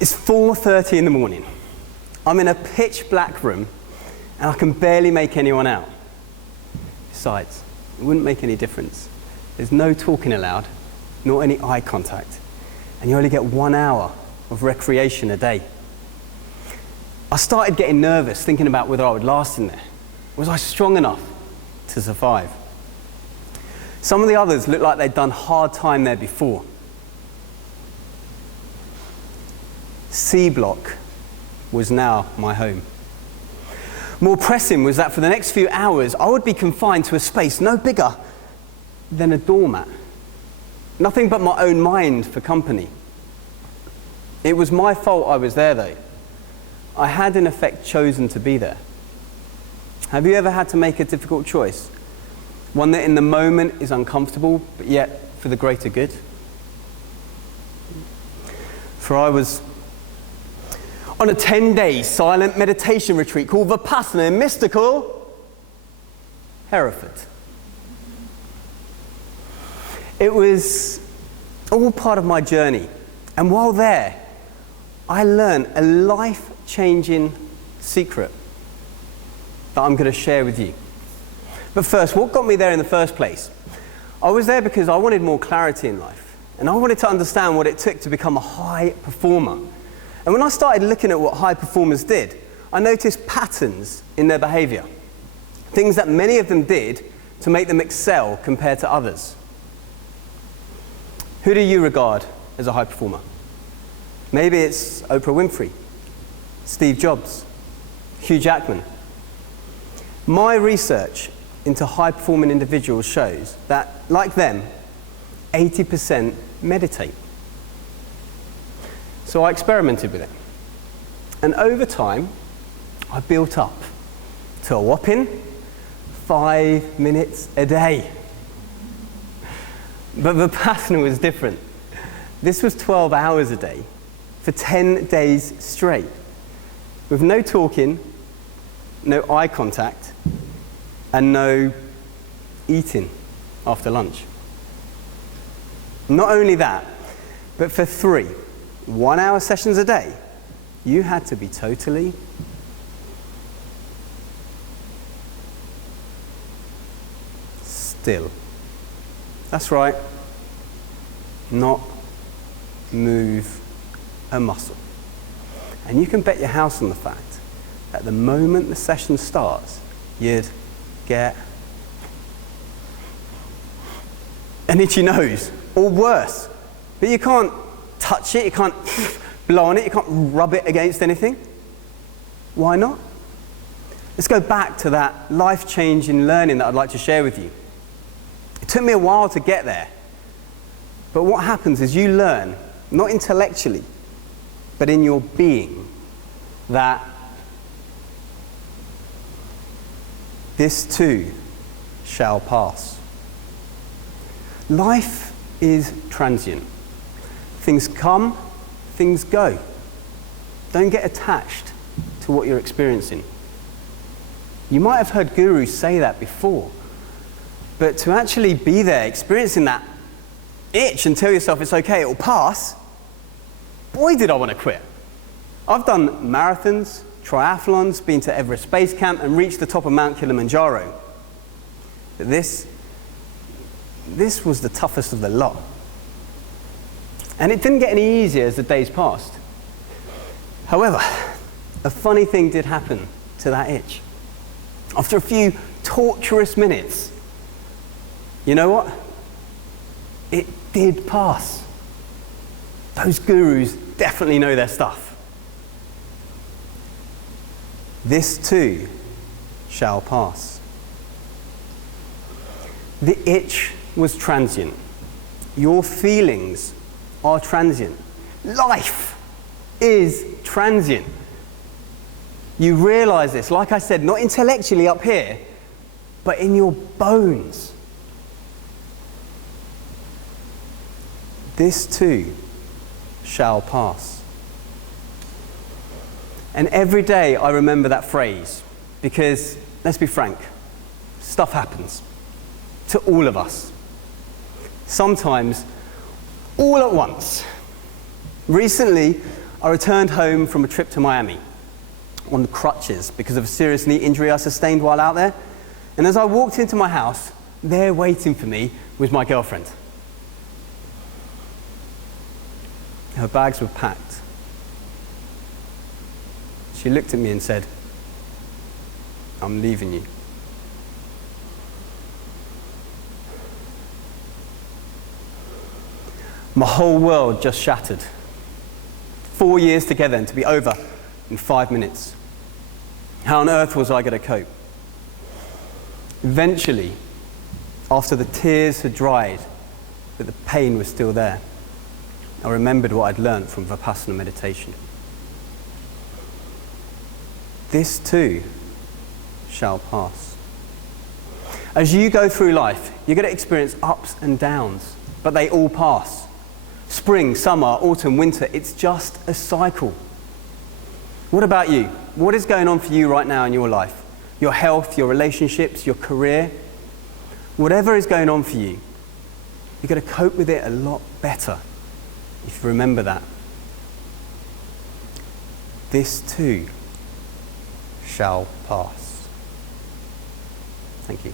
It's 4:30 in the morning. I'm in a pitch black room and I can barely make anyone out. Besides, it wouldn't make any difference. There's no talking allowed, nor any eye contact, and you only get 1 hour of recreation a day. I started getting nervous, thinking about whether I would last in there. Was I strong enough to survive? Some of the others looked like they'd done hard time there before. C block was now my home. More pressing was that for the next few hours, I would be confined to a space no bigger than a doormat. Nothing but my own mind for company. It was my fault I was there, though. I had, in effect, chosen to be there. Have you ever had to make a difficult choice? One that in the moment is uncomfortable, but yet for the greater good? For I was on a 10-day silent meditation retreat called Vipassana in mystical Hereford. It was all part of my journey. And while there, I learned a life-changing secret that I'm going to share with you. But first, what got me there in the first place? I was there because I wanted more clarity in life. And I wanted to understand what it took to become a high performer. And when I started looking at what high performers did, I noticed patterns in their behavior. Things that many of them did to make them excel compared to others. Who do you regard as a high performer? Maybe it's Oprah Winfrey, Steve Jobs, Hugh Jackman. My research into high-performing individuals shows that, like them, 80% meditate. So I experimented with it. And over time, I built up to a whopping 5 minutes a day. But Vipassana was different. This was 12 hours a day for 10 days straight, with no talking, no eye contact, and no eating after lunch. Not only that, but for 3 one-hour sessions a day, you had to be totally still. That's right. Not move a muscle. And you can bet your house on the fact that the moment the session starts, you'd get an itchy nose, or worse. But you can't touch it, you can't blow on it, you can't rub it against anything. Why not? Let's go back to that life-changing learning that I'd like to share with you. It took me a while to get there. But what happens is you learn, not intellectually, but in your being, that this too shall pass. Life is transient. Things come, things go. Don't get attached to what you're experiencing. You might have heard gurus say that before, but to actually be there, experiencing that itch and tell yourself it's okay, it'll pass, boy did I want to quit. I've done marathons, triathlons, been to Everest Base Camp and reached the top of Mount Kilimanjaro. But this was the toughest of the lot. And it didn't get any easier as the days passed. However, a funny thing did happen to that itch. After a few torturous minutes, you know what? It did pass. Those gurus definitely know their stuff. This too shall pass. The itch was transient. Your feelings are transient. Life is transient. You realize this, like I said, not intellectually up here, but in your bones. This too shall pass. And every day I remember that phrase, because, let's be frank, stuff happens to all of us. Sometimes all at once. Recently, I returned home from a trip to Miami on crutches because of a serious knee injury I sustained while out there. And as I walked into my house, there waiting for me was my girlfriend. Her bags were packed. She looked at me and said, "I'm leaving you." My whole world just shattered. 4 years together and to be over in 5 minutes. How on earth was I going to cope? Eventually, after the tears had dried, but the pain was still there, I remembered what I'd learned from Vipassana meditation. This too shall pass. As you go through life, you're going to experience ups and downs, but they all pass. Spring, summer, autumn, winter, it's just a cycle. What about you? What is going on for you right now in your life? Your health, your relationships, your career? Whatever is going on for you, you're going to cope with it a lot better if you remember that. This too shall pass. Thank you.